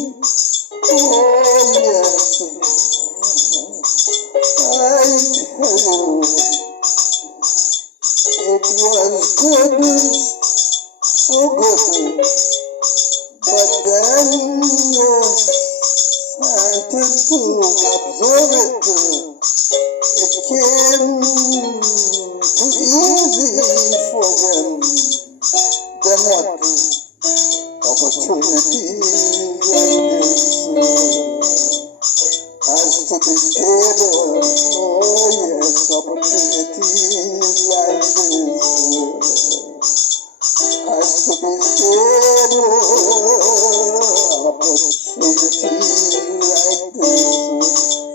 Oh yes, I tell you, it was good, so good. But then I started to observe it. It came too easy for them. Then what? Opportunities like this has to be stable. Oh yes, opportunities like this has to be stable. Opportunities like this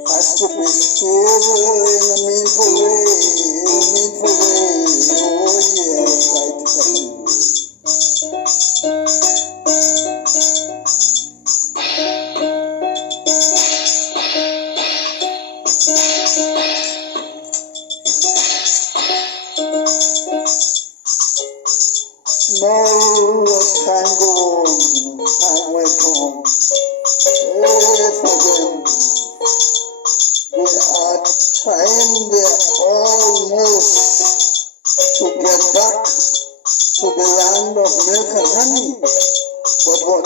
has to be stable in a meaningful way. In a meaningful way. Oh yes, I tell you. Now as time goes on, time went on. Oh, for them, they are trying their almost to get back to the land of milk and honey. But what?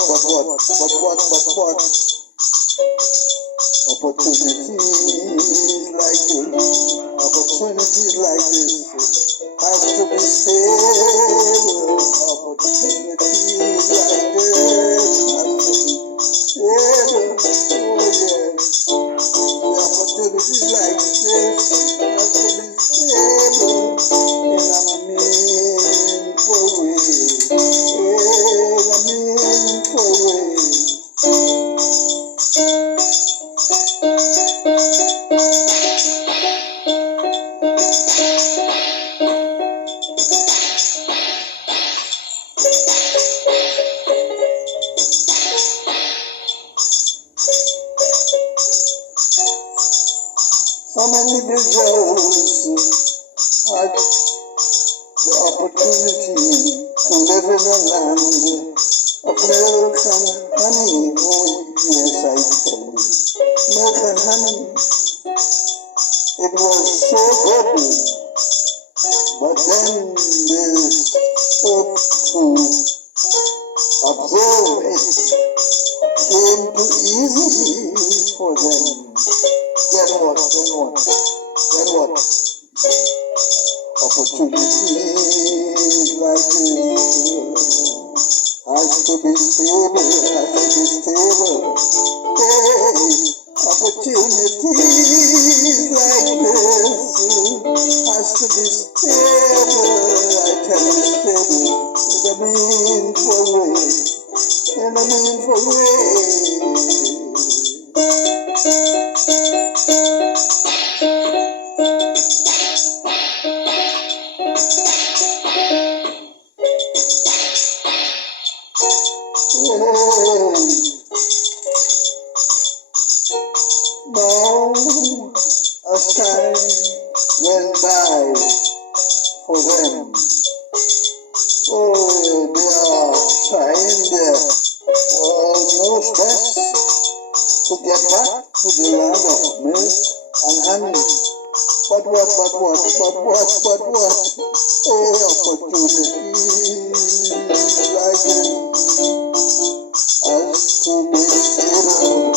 Opportunities like this has to be stable. Opportunities like this has to be stable. Oh yes, the opportunities like this has to be stable in a meaningful way. In a meaningful way. Some individuals had the opportunity to live in a land of milk and honey. Oh yes, I tell you, milk and honey. It was so good, but then they sought to observe it came too easy for them. Then what? Opportunities like this has to be stable. Hey, opportunities like this has to be stable. I tell you, stable in a meaningful way. In a meaningful way. Now, as time went by for them, so they are trying their almost best to get back to the land of milk and honey. But what? Oh, opportunities like this has to be stable.